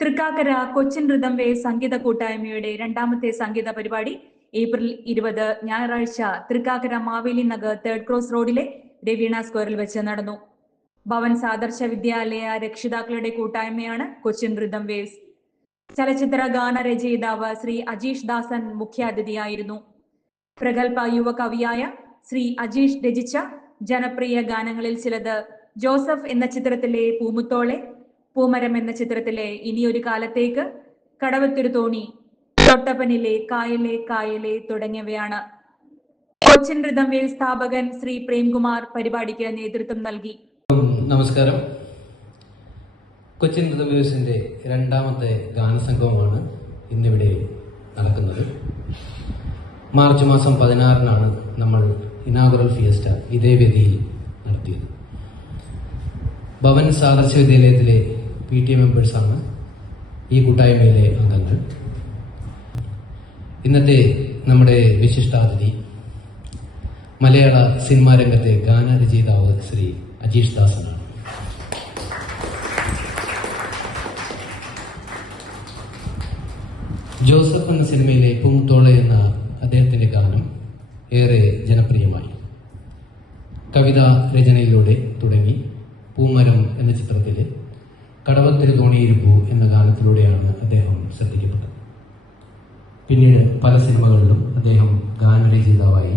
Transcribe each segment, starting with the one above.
Thrikkakara Cochin rhythm wave സംഗീത കൂട്ടായ്മയുടെ രണ്ടാമത്തെ സംഗീത പരിപാടി ഏപ്രിൽ 20 ഞായറാഴ്ച തൃക്കാക്കര മാവേലി നഗർ 3rd ക്രോസ് റോഡിലെ രവീണ സ്ക്വയറിൽ വെച്ച് നടന്നു. ഭവൻസ് ആദർശ വിദ്യാലയ രക്ഷിതാക്കളുടെ കൂട്ടായ്മയാണ് കൊച്ചിൻ റിതം വേവ്സ്. ചലച്ചിത്ര ഗാന രചയിതാവ് ശ്രീ അജീഷ് ദാസൻ മുഖ്യാതിഥിയായിരുന്നു. പ്രഗത്ഭ യുവ കവിയായ ശ്രീ അജീഷ് രചിച്ച ജനപ്രിയ ഗാനങ്ങളിൽ ചിലത് ജോസഫ് എന്ന ചിത്രത്തിലെ പൂമുത്തോളെ, പൂമരം എന്ന ചിത്രത്തിലെ ഇനിയൊരു കാലത്തേക്ക്, കടവത്തൊരു തോണി, തൊട്ടപ്പനിലെ കായലെ കായലെ തുടങ്ങിയവയാണ്. കൊച്ചിൻ റിതം വേവ് സ്ഥാപകൻ ശ്രീ പ്രേംകുമാർ പരിപാടിക്ക് നേതൃത്വം നൽകി. നമസ്കാരം. കൊച്ചിൻ റിതം വേവ്സിന്റെ രണ്ടാമത്തെ ഗാനസംഗമമാണ് ഇന്നിവിടെ നടക്കുന്നത്. മാർച്ച് മാസം 16-നാണ് നമ്മൾ ഇനാഗുറൽ ഫിയസ്റ്റ ഇതേ വേദിയിൽ നടത്തിയത്. ഭവൻസ് ആദർശ വിദ്യാലയത്തിലെ PTA മെമ്പേഴ്സാണ് ഈ കൂട്ടായ്മയിലെ അംഗങ്ങൾ. ഇന്നത്തെ നമ്മുടെ വിശിഷ്ടാതിഥി മലയാള സിനിമാ രംഗത്തെ ഗാനരചയിതാവ് ശ്രീ അജീഷ് ദാസനാണ്. ജോസഫ് എന്ന സിനിമയിലെ പൂമുത്തോളെ എന്ന അദ്ദേഹത്തിന്റെ ഗാനം ഏറെ ജനപ്രിയമായി. കവിതാ രചനയിലൂടെ തുടങ്ങി പൂമരം എന്ന ചിത്രത്തിലെ കടവത്തൊരു തോണിയിരിപ്പു എന്ന ഗാനത്തിലൂടെയാണ് അദ്ദേഹം ശ്രദ്ധിക്കപ്പെട്ടത്. പിന്നീട് പല സിനിമകളിലും അദ്ദേഹം ഗാനരചയിതാവായി.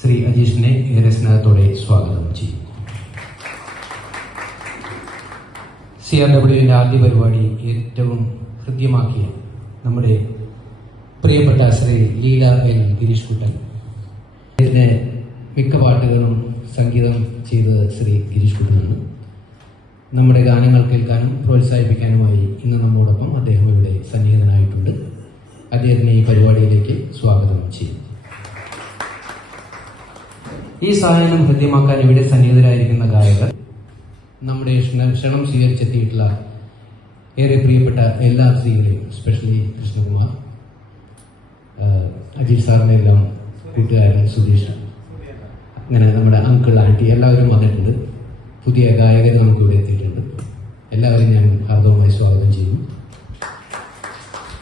ശ്രീ അജീഷിനെ ഏറെ സ്നേഹത്തോടെ സ്വാഗതം ചെയ്യും. CRWന്റെ ആദ്യ പരിപാടി ഏറ്റവും ഹൃദ്യമാക്കിയ നമ്മുടെ പ്രിയപ്പെട്ട ശ്രീ ലീല എൽ ഗിരീഷ് കുട്ടൻ. ഇതിന്റെ മിക്ക പാട്ടുകളും സംഗീതം ചെയ്തത് ശ്രീ ഗിരീഷ് കുട്ടനാണ്. നമ്മുടെ ഗാനങ്ങൾ കേൾക്കാനും പ്രോത്സാഹിപ്പിക്കാനുമായി ഇന്ന് നമ്മോടൊപ്പം അദ്ദേഹം ഇവിടെ സന്നിഹിതനായിട്ടുണ്ട്. അദ്ദേഹത്തിനെ ഈ പരിപാടിയിലേക്ക് സ്വാഗതം ചെയ്യും. ഈ സായാഹ്നം ഹൃദ്യമാക്കാൻ ഇവിടെ സന്നിഹിതരായിരിക്കുന്ന ഗായകർ നമ്മുടെ ക്ഷണം സ്വീകരിച്ചെത്തിയിട്ടുള്ള ഏറെ പ്രിയപ്പെട്ട എല്ലാ സ്ത്രീകളെയും, സ്പെഷ്യലി കൃഷ്ണകുമാർ, അജീഷ് സാറിന്റെ എല്ലാം കൂട്ടുകാരൻ സുധീഷ്, അങ്ങനെ നമ്മുടെ അങ്കിൾ, ആൻറ്റി എല്ലാവരും വന്നിട്ടുണ്ട്. പുതിയ ഗായകർ നമുക്കിവിടെ എത്തിയിട്ടുണ്ട്. എല്ലാവരും ഞാൻ ഹാർദവമായി സ്വാഗതം ചെയ്യും.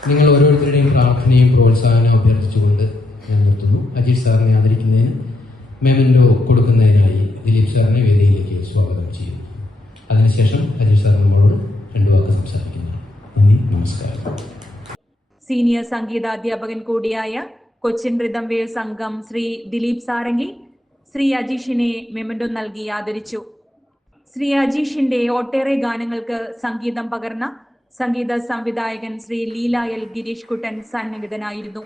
നിങ്ങൾ ഓരോരുത്തരുടെയും പ്രാർത്ഥനയും പ്രോത്സാഹനവും അഭ്യർത്ഥിച്ചുകൊണ്ട് ഞാൻ നിർത്തുന്നു. അജീഷ് സാറിനെ ആദരിക്കുന്നതിന് മെമന്റോ കൊടുക്കുന്നതിനായി ദിലീപ് സാറിനെ വേദിയിലേക്ക് സ്വാഗതം ചെയ്യും. അതിനുശേഷം അജീഷ് സാർ നമ്മളോട് 2 വാക്ക് സംസാരിക്കുന്നു. നന്ദി, നമസ്കാരം. സീനിയർ സംഗീതാധ്യാപകൻ കൂടിയായ കൊച്ചിൻ റിതം വേവ് സംഘം ശ്രീ ദിലീപ് സാരംഗി ശ്രീ അജീഷിനെ മെമന്റോ നൽകി ആദരിച്ചു. ശ്രീ അജീഷിന്റെ ഒട്ടേറെ ഗാനങ്ങൾക്ക് സംഗീതം പകർന്ന സംഗീത സംവിധായകൻ ശ്രീ ലീല എൽ ഗിരീഷ് കുട്ടൻ സന്നിഹിതനായിരുന്നു.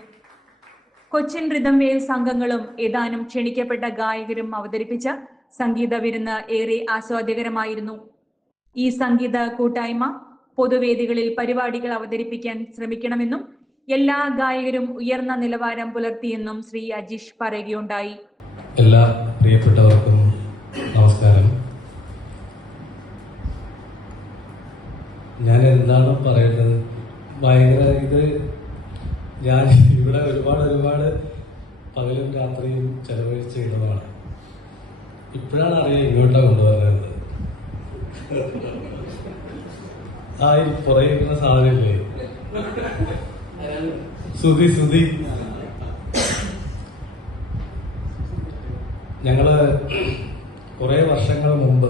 കൊച്ചിൻ റിതം വേവ് സംഘങ്ങളും ഏതാനും ക്ഷണിക്കപ്പെട്ട ഗായകരും അവതരിപ്പിച്ച സംഗീത വിരുന്ന് ഏറെ ആസ്വാദ്യകരമായിരുന്നു. ഈ സംഗീത കൂട്ടായ്മ പൊതുവേദികളിൽ പരിപാടികൾ അവതരിപ്പിക്കാൻ ശ്രമിക്കണമെന്നും എല്ലാ ഗായകരും ഉയർന്ന നിലവാരം പുലർത്തിയെന്നും ശ്രീ അജീഷ് പറയുകയുണ്ടായി. എല്ലാ പ്രിയപ്പെട്ടവർക്കും നമസ്കാരം. ഞാൻ എന്താണ് പറയേണ്ടത്? ഭയങ്കര ഞാൻ ഇവിടെ ഒരുപാട് പകലും രാത്രിയും ചെലവഴിച്ചിടുന്നതാണ്. ഇപ്പോഴാണ് അറിയാം ഇങ്ങോട്ടാണ് കൊണ്ടുവരുന്നത്. ഈ പുറകിരിക്കുന്ന സാധനമില്ലേ, സുധി ഞങ്ങള് കുറെ വർഷങ്ങൾ മുമ്പ്,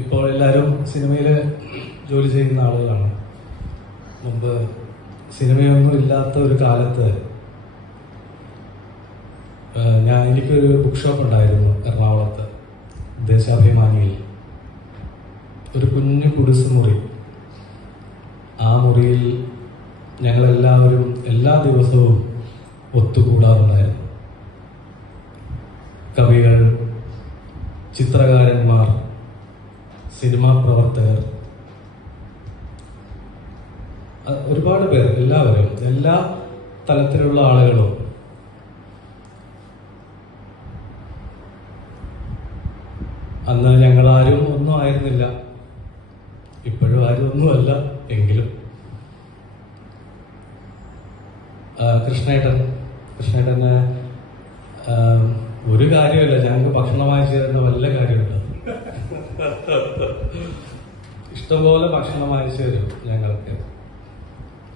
ഇപ്പോൾ എല്ലാവരും സിനിമയിൽ ജോലി ചെയ്യുന്ന ആളുകളാണ്. മുമ്പ് സിനിമയൊന്നും ഇല്ലാത്ത ഒരു കാലത്ത് എനിക്കൊരു ബുക്ക് ഷോപ്പ് ഉണ്ടായിരുന്നു എറണാകുളത്ത്, ദേശാഭിമാനിയിൽ. ഒരു കുഞ്ഞു കുടിസ് മുറി. ആ മുറിയിൽ ഞങ്ങളെല്ലാവരും എല്ലാ ദിവസവും ഒത്തുകൂടാറുണ്ടായിരുന്നു. കവികൾ, ചിത്രകാരന്മാർ, സിനിമാ പ്രവർത്തകർ, ഒരുപാട് പേർ, എല്ലാവരും, എല്ലാ തലത്തിലുള്ള ആളുകളും അന്ന് ഞങ്ങളാരും ഒന്നും ആയിരുന്നില്ല. ഇപ്പോഴും ആരും ഒന്നുമല്ല. എങ്കിലും കൃഷ്ണേട്ടന് ഒരു കാര്യമല്ല, ഞങ്ങൾക്ക് ഭക്ഷണം വാങ്ങിച്ചു തരുന്ന വല്ല കാര്യമുണ്ട്. ഇഷ്ടംപോലെ ഭക്ഷണം അയച്ചു തരും ഞങ്ങൾക്ക്.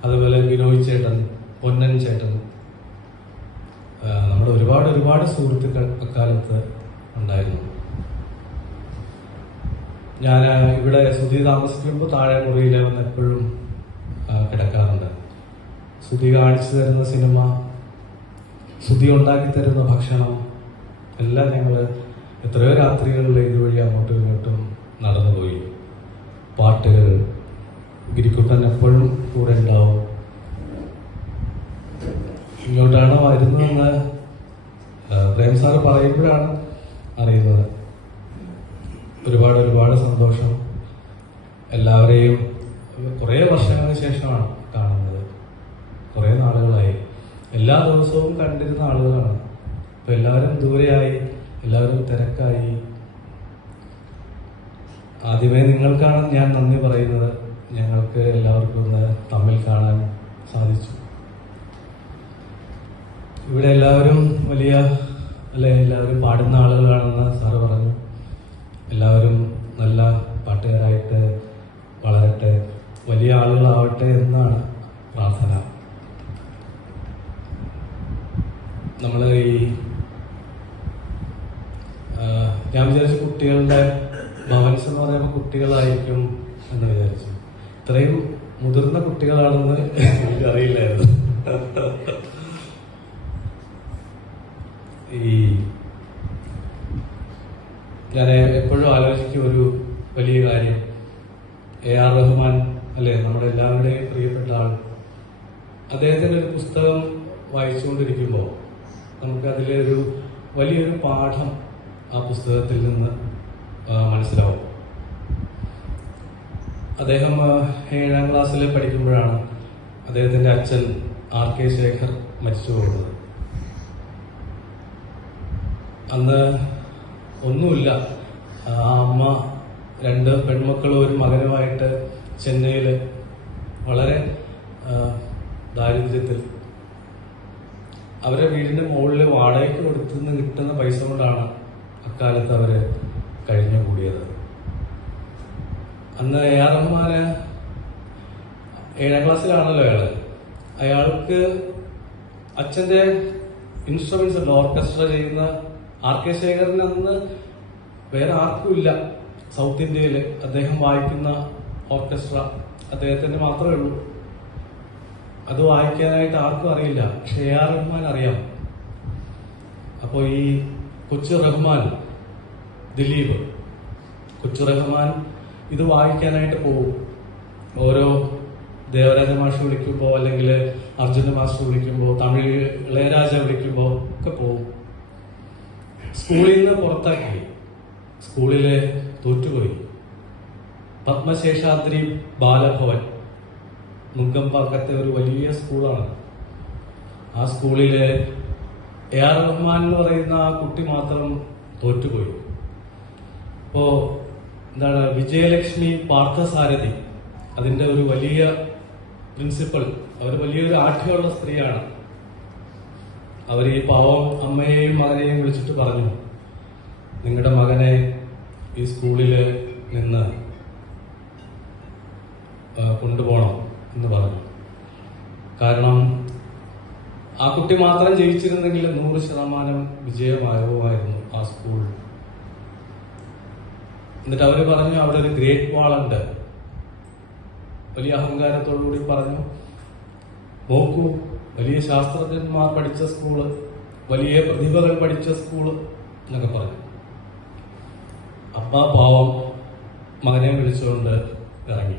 അതുപോലെ വിനോയ് ചേട്ടൻ, പൊന്നൻ ചേട്ടൻ, നമ്മുടെ ഒരുപാട് ഒരുപാട് സുഹൃത്തുക്കൾ അക്കാലത്ത് ഉണ്ടായിരുന്നു. ഞാൻ ഇവിടെ സുധി താമസിക്കുമ്പോൾ താഴെ മുറിയിൽ വന്ന് എപ്പോഴും കിടക്കാറുണ്ട്. സുധി കാണിച്ചു തരുന്ന സിനിമ, സുധി ഉണ്ടാക്കി തരുന്ന ഭക്ഷണം എല്ലാം ഞങ്ങൾ എത്രയോ രാത്രികളിൽ ഇതുവഴി അങ്ങോട്ടും ഇങ്ങോട്ടും നടന്നുപോയി. പാട്ടുകൾ, ഗിരിക്കുട്ടൻ എപ്പോഴും കൂടെ ഉണ്ടാവും. ഇങ്ങോട്ടാണ് വരുന്നതെന്ന് പ്രേം സാറ് പറയുമ്പോഴാണ് അറിയുന്നത്. ഒരുപാട് ഒരുപാട് സന്തോഷം. എല്ലാവരെയും കുറേ വർഷങ്ങൾക്ക് ശേഷമാണ് കാണുന്നത്. കുറേ നാളുകളായി, എല്ലാ ദിവസവും കണ്ടിരുന്ന ആളുകളാണ്. ഇപ്പം എല്ലാവരും ദൂരെയായി, എല്ലാവരും തിരക്കായി. ആദ്യമേ നിങ്ങൾക്കാണ് ഞാൻ നന്ദി പറയുന്നത്. ഞങ്ങൾക്ക് എല്ലാവർക്കും ഒന്ന് തമ്മിൽ കാണാൻ സാധിച്ചു. ഇവിടെ എല്ലാവരും എല്ലാവരും പാടുന്ന ആളുകളാണെന്ന് സാറ് പറഞ്ഞു. എല്ലാവരും നല്ല പാട്ടുകാരായിട്ട് വളരട്ടെ, വലിയ ആളുകളാവട്ടെ എന്നാണ് പ്രാർത്ഥന. നമ്മൾ ഞാൻ വിചാരിച്ചു കുട്ടികളുടെ ഭവൻസ് എന്ന് പറയുമ്പോൾ കുട്ടികളായിരിക്കും എന്ന് വിചാരിച്ചു. ഇത്രയും മുതിർന്ന കുട്ടികളാണെന്ന് എനിക്കറിയില്ലായിരുന്നു. ഞാൻ എപ്പോഴും ആലോചിക്കും ഒരു വലിയ കാര്യം. AR റഹ്മാൻ അല്ലേ, നമ്മുടെ എല്ലാവരുടെയും പ്രിയപ്പെട്ട ആൾ. അദ്ദേഹത്തിൻ്റെ ഒരു പുസ്തകം വായിച്ചുകൊണ്ടിരിക്കുമ്പോൾ നമുക്കതിലെ ഒരു വലിയൊരു പാഠം ആ പുസ്തകത്തിൽ നിന്ന് മനസ്സിലാവും. അദ്ദേഹം 7ാം ക്ലാസ്സിൽ പഠിക്കുമ്പോഴാണ് അദ്ദേഹത്തിൻ്റെ അച്ഛൻ RK ശേഖർ മരിച്ചു പോകുന്നത്. അന്ന് ഒന്നുമില്ല. ആ അമ്മ 2 പെൺമക്കളും ഒരു മകനുമായിട്ട് ചെന്നൈയിൽ വളരെ ദാരിദ്ര്യത്തിൽ അവരെ വീടിന്റെ മുകളിൽ വാടകയ്ക്ക് കൊടുത്തുനിന്ന് കിട്ടുന്ന പൈസ കൊണ്ടാണ് അക്കാലത്ത് അവര് കഴിഞ്ഞു കൂടിയത്. അന്ന് AR റഹ്മാന് 7ാം ക്ലാസ്സിലാണല്ലോ അയാൾക്ക് അച്ഛന്റെ ഇൻസ്ട്രുമെന്റ്സ് ഉണ്ട്, ഓർക്കസ്ട്ര ചെയ്യുന്ന. RK ശേഖറിന് അന്ന് വേറെ ആർക്കും ഇല്ല സൗത്ത് ഇന്ത്യയിൽ. അദ്ദേഹം വായിക്കുന്ന ഓർക്കസ്ട്ര അദ്ദേഹത്തിന് മാത്രമേ ഉള്ളൂ. അത് വായിക്കാനായിട്ട് ആർക്കും അറിയില്ല, പക്ഷെ AR റഹ്മാൻ അറിയാം. അപ്പോൾ ഈ കൊച്ചു റഹ്മാൻ, ദിലീപ് കൊച്ചു റഹ്മാൻ ഇത് വായിക്കാനായിട്ട് പോകും. ഓരോ ദേവരാജ മാഷ് വിളിക്കുമ്പോൾ, അല്ലെങ്കിൽ അർജുന മാസ്റ്റർ വിളിക്കുമ്പോൾ, തമിഴ് ഇളയരാജ വിളിക്കുമ്പോൾ ഒക്കെ പോകും. സ്കൂളിൽ നിന്ന് പുറത്താക്കി, സ്കൂളിലെ തോറ്റുപോയി. പത്മശേഷാദ്രി ബാലഭവൻ നുങ്കമ്പാക്കത്തെ ഒരു വലിയ സ്കൂളാണ്. ആ സ്കൂളിലെ AR റഹ്മാൻ എന്ന് പറയുന്ന ആ കുട്ടി മാത്രം തോറ്റുപോയി. അപ്പോ വിജയലക്ഷ്മി പാർത്ഥസാരഥി അതിന്റെ ഒരു വലിയ പ്രിൻസിപ്പൽ, അവർ വലിയൊരു ആഠ്യമുള്ള സ്ത്രീയാണ്. അവർ ഈ പാവം അമ്മയെയും മകനെയും വിളിച്ചിട്ട് പറഞ്ഞു, നിങ്ങളുടെ മകനെ ഈ സ്കൂളിൽ നിന്ന് കൊണ്ടുപോകണം എന്ന് പറഞ്ഞു. കാരണം ആ കുട്ടി മാത്രം ജയിച്ചിരുന്നെങ്കിൽ 100% വിജയമാകുമായിരുന്നു ആ സ്കൂൾ. എന്നിട്ട് അവര് പറഞ്ഞു, അവിടെ ഒരു ഗ്രേറ്റ് വാൾ ഉണ്ട്. വലിയ അഹങ്കാരത്തോടുകൂടി പറഞ്ഞു, നോക്കൂ, വലിയ ശാസ്ത്രജ്ഞന്മാർ പഠിച്ച സ്കൂള്, വലിയ പ്രതിഭകൾ പഠിച്ച സ്കൂള് എന്നൊക്കെ പറഞ്ഞു. അപ്പ പാവം മകനെ വിളിച്ചുകൊണ്ട് ഇറങ്ങി.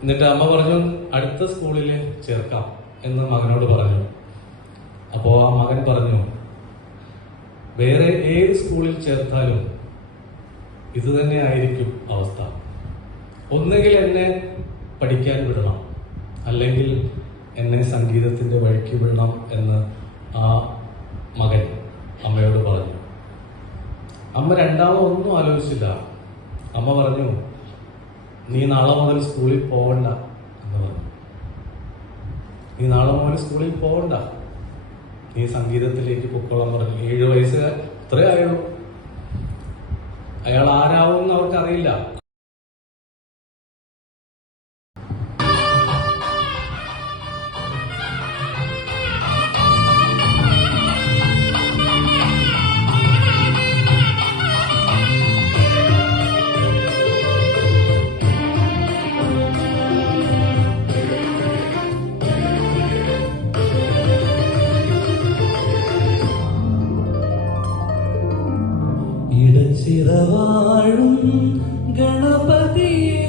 എന്നിട്ട് അമ്മ പറഞ്ഞു, അടുത്ത സ്കൂളിൽ ചേർക്കാം എന്ന് മകനോട് പറഞ്ഞു. അപ്പോ ആ മകൻ പറഞ്ഞു, വേറെ ഏത് സ്കൂളിൽ ചേർത്താലും ഇത് തന്നെ ആയിരിക്കും അവസ്ഥ. ഒന്നുകിൽ എന്നെ പഠിക്കാൻ വിടണം, അല്ലെങ്കിൽ എന്നെ സംഗീതത്തിന്റെ വഴിക്ക് വിടണം എന്ന് ആ മകൻ അമ്മയോട് പറഞ്ഞു. അമ്മ രണ്ടാമതൊന്നും ആലോചിച്ചില്ല. അമ്മ പറഞ്ഞു, നീ നാളെ മുതൽ സ്കൂളിൽ പോകണ്ട എന്ന് പറഞ്ഞു. നീ നാളെ മുതൽ സ്കൂളിൽ പോകണ്ട, നീ സംഗീതത്തിലേക്ക് പൊക്കോളാൻ പറഞ്ഞു. 7 വയസ്സ് അത്രേ ആയുള്ളൂ. അയാൾ ആരാവും അവർക്കറിയില്ല. ഇടച്ചിറവാഴും ഗണപതിയേ,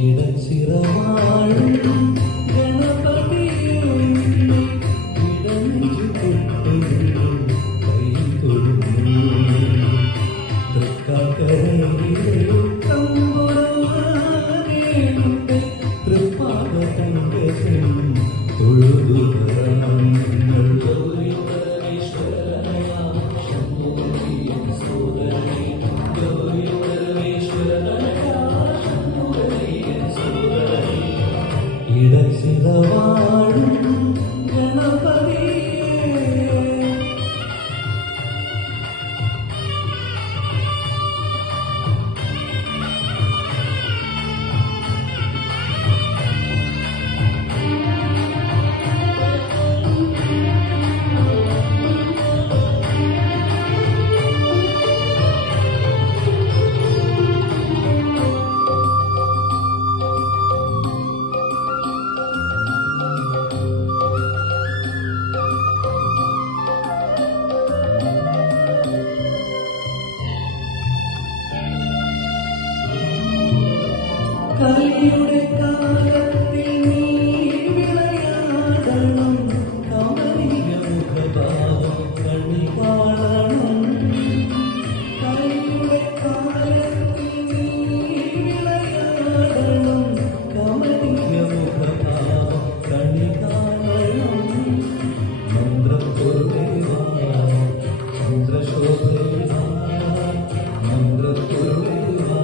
ഇടച്ചിറവാഴും ഗണപതിയേ, ഇടനെഞ്ചു തൊട്ടു കൈ തൊഴുന്നു. തൃക്കാക്കരയിലെ തമ്പുരാനേ, തൃപ്പാദ തങ്കത്തിൽ തൊഴുതു ഇടച്ചിറവാഴും ഗണപതിയേ. കലിയുടെ കാലത്തിൽ നീ വിളയാടണം, കമനീയ മുഖഭാവം കണി കാണണം. കലിയുടെ കാലത്തിൽ നീ വിളയാടണം, കമനീയ മുഖഭാവം കണി കാണണം. മന്ത്രപ്പൊരുളേവാ ചന്ദ്രശോഭേവാ, മന്ത്രപ്പൊരുളേവാ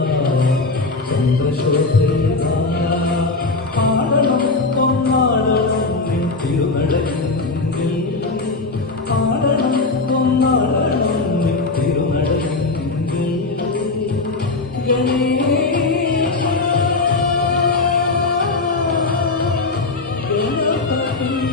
ചന്ദ്രശോഭേവാ. പാടണം കൊന്നാടണം നിൻ തിരുനടയിൽ, പാടണം കൊന്നാടണം നിൻ തിരുനടയിൽ. ഗണേശ ഗണപതിയേ.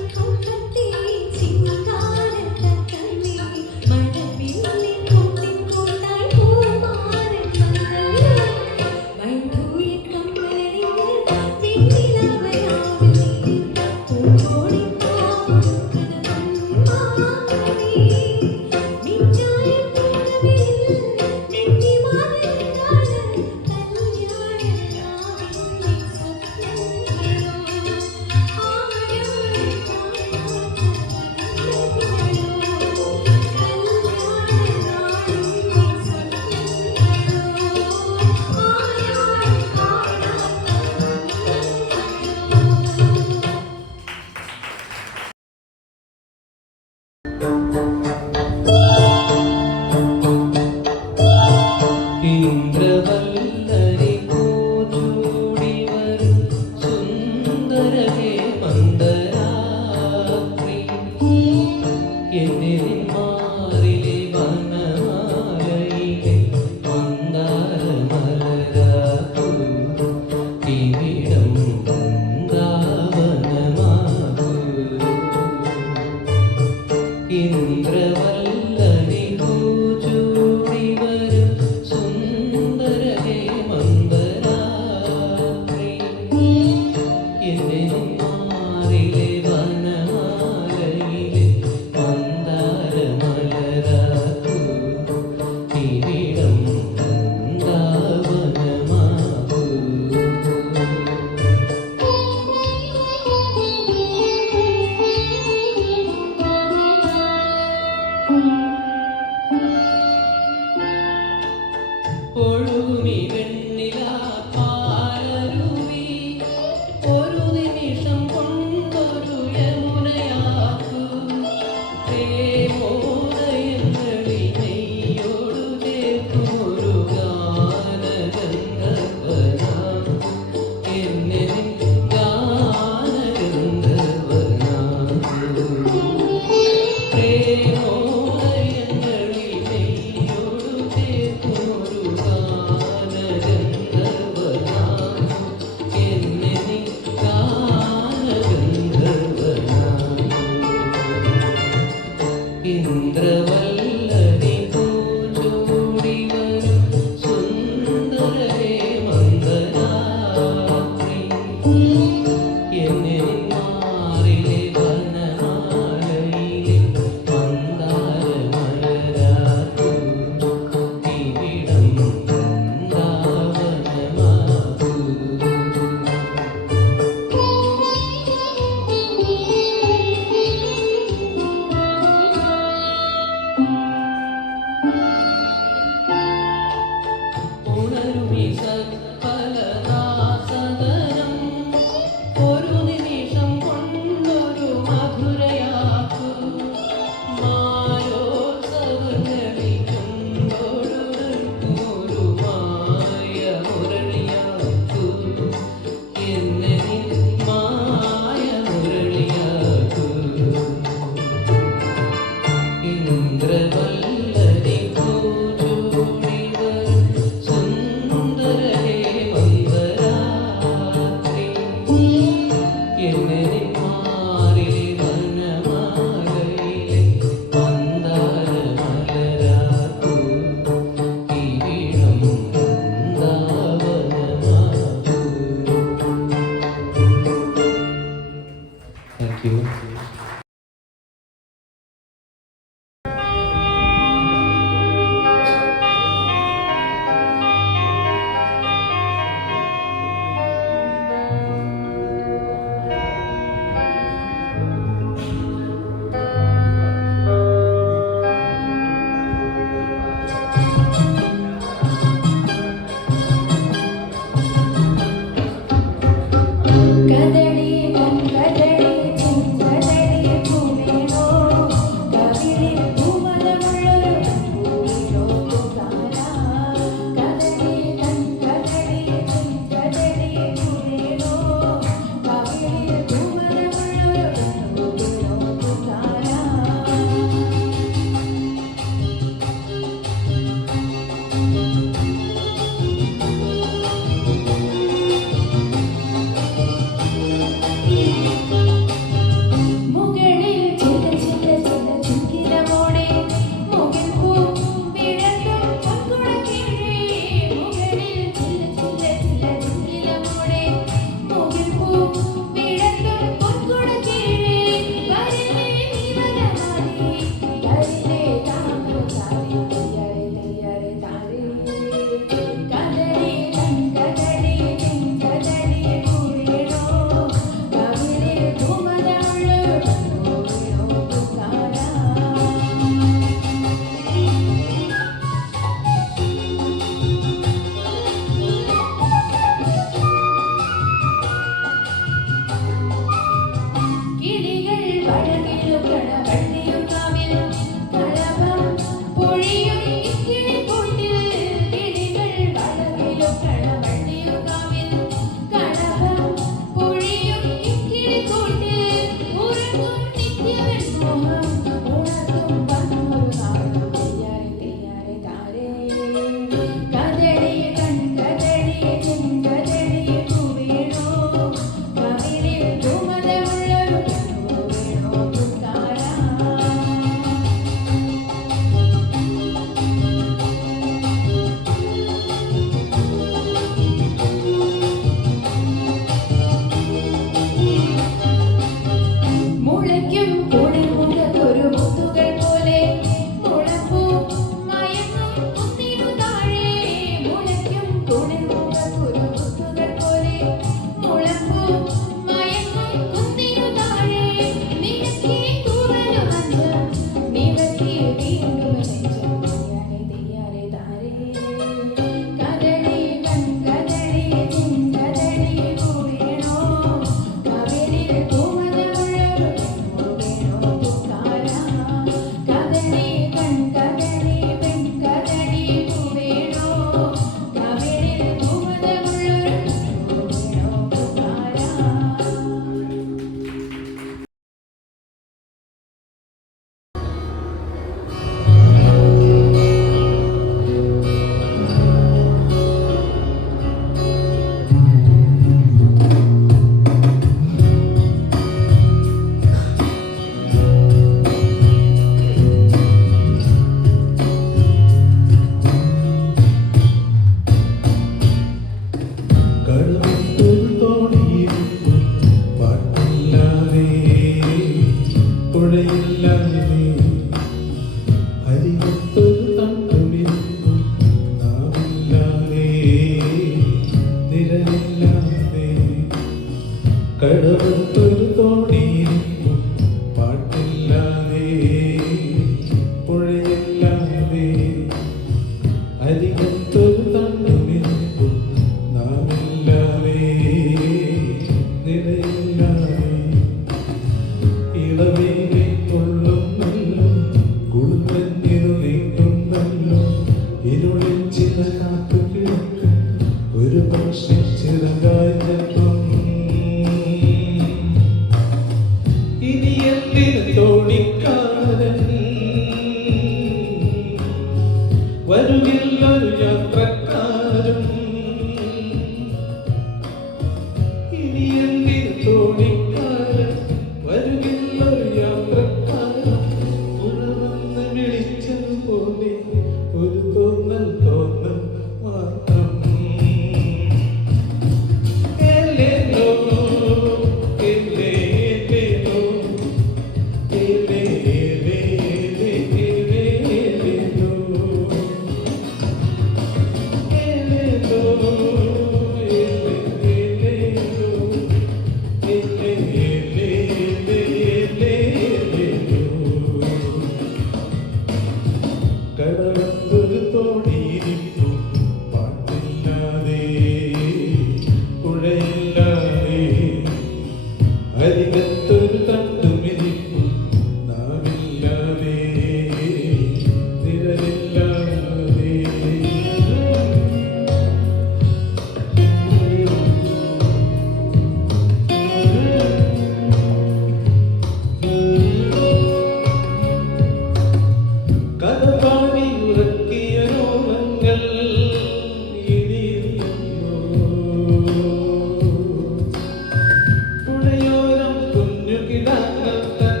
പുഴയോരം കുഞ്ഞു കിടാങ്ങൾ തൻ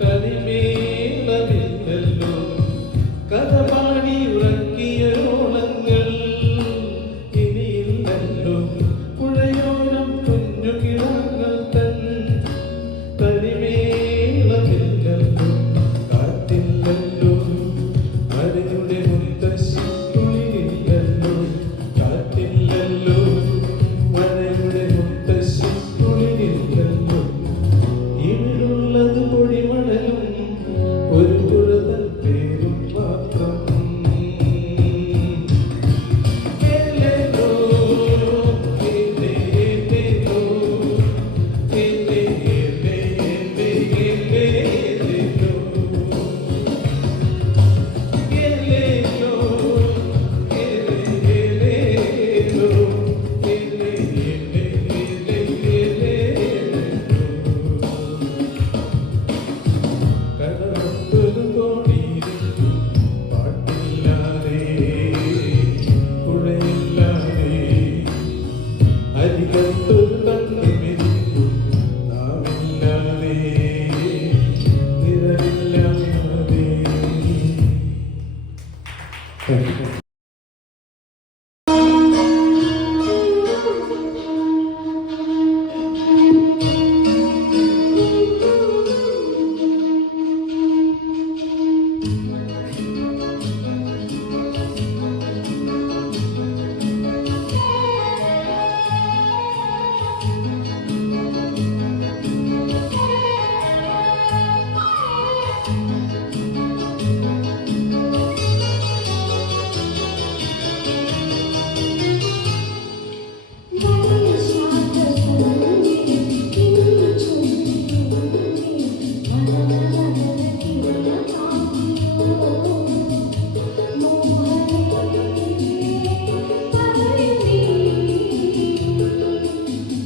കളിമേളമില്ലല്ലോ കഥ പാടി ഉറക്കിയ ഓളങ്ങൾ ഇനിയില്ലല്ലോ പുഴയോരം കുഞ്ഞു കിടാങ്ങൾ തൻ കളിമേളമില്ലല്ലോ കാറ്റില്ലല്ലോ മഴയുടെ മുത്തശ്ശി തുളിരില്ലല്ലോ കാറ്റില്ലല്ലോ മഴയുടെ മുത്തശ്ശി തുളിരില്ലല്ലോ ഇവിടുള്ളത് പൊടിമണലും ഒരു പുഴതൻ പേരും മാത്രം ഏലേലോ, ഏലേലേലോ, ഏലേലേലേലേലേലോ. ഏലേലോ, ഏലേലേലേലോ, ഏലേലേലേലേലോ. കടലൊത്തൊരു തോണിയിലിട്ടു പാട്ടില്ലാതെ പുഴയില്ലാതെ അരികത്തൊരു കണ്ണുമിരിപ്പു നാവില്ലാതെ നിഴലില്ലാതെ. Thank you.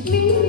Thank you.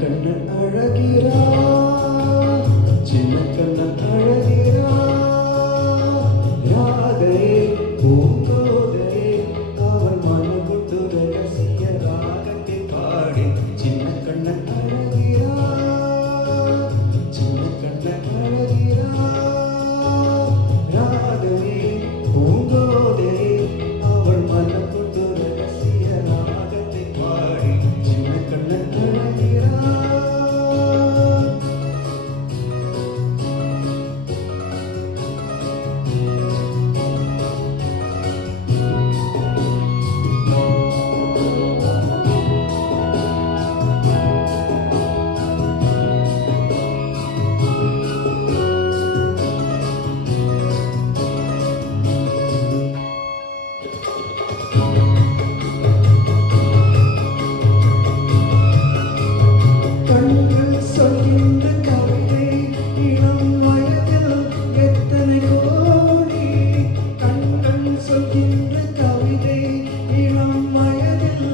Kannan அழகிறா சின்ன கண்ணன் அழகிறா ராகரே பூங்கோதரே அவன் மனம் கொண்டு ரகசிய ராகத்தை பாடி சின்ன கண்ணன் அழகிறா சின்ன கண்ணன் அழகிறா ராகரே பூங்கோதரே அவள் மனம் கொண்டு ரகசிய ராகத்தை பாடி சின்ன கண்ணன் அழகிறா கண்கள் சொல்கின்ற கவிதை இளம் வயதில் எத்தனை கோடி கண்கள் சொல்கின்ற கவிதை இளம் வயதில்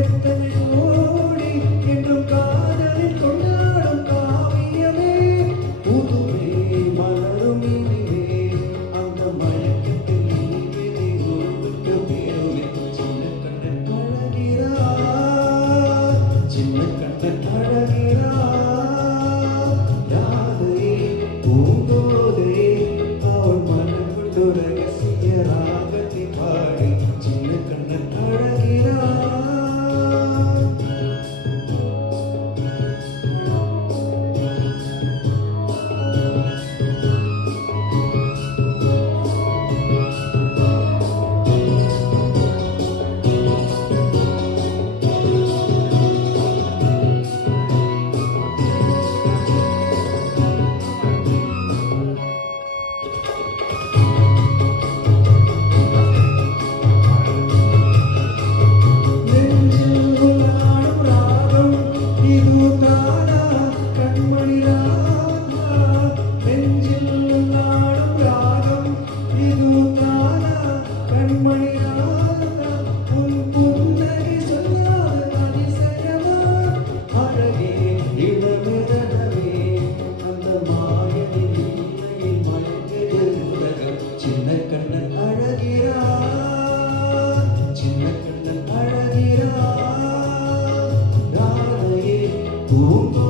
எத்தனை கோடி என்றும் காதலில் கொண்டாடும் காவியமே புதுமே மலரும் இனிமே அந்த மயக்கத்தில் இனிமே ஒருவருக்கு பேருமே சின்ன கண்ணன் அழகிறா சின்ன கண்ணன் அழகிறா ராகரே பூங்கோதரே அவள் மனம் கொண்டு ரகசிய ராகத்தை பாடி சின்ன கண்ணன் அழகிறா நெஞ்சில் உலாடும் ராகம் இது தானா கண்மணி ராதா நெஞ்சில் உலாடும் ராகம் இது தானா கண்மணி ராதா உன் புன்னகை சொல்லாத அதிசயமா அழகே இளமிரவே அந்த மாயனி நீலையில் மயங்குது உலகம் சின்ன கண்ணன் அழகிறா சின்ன கண்ணன் அழகிறா ராகரே பூங்கோதரே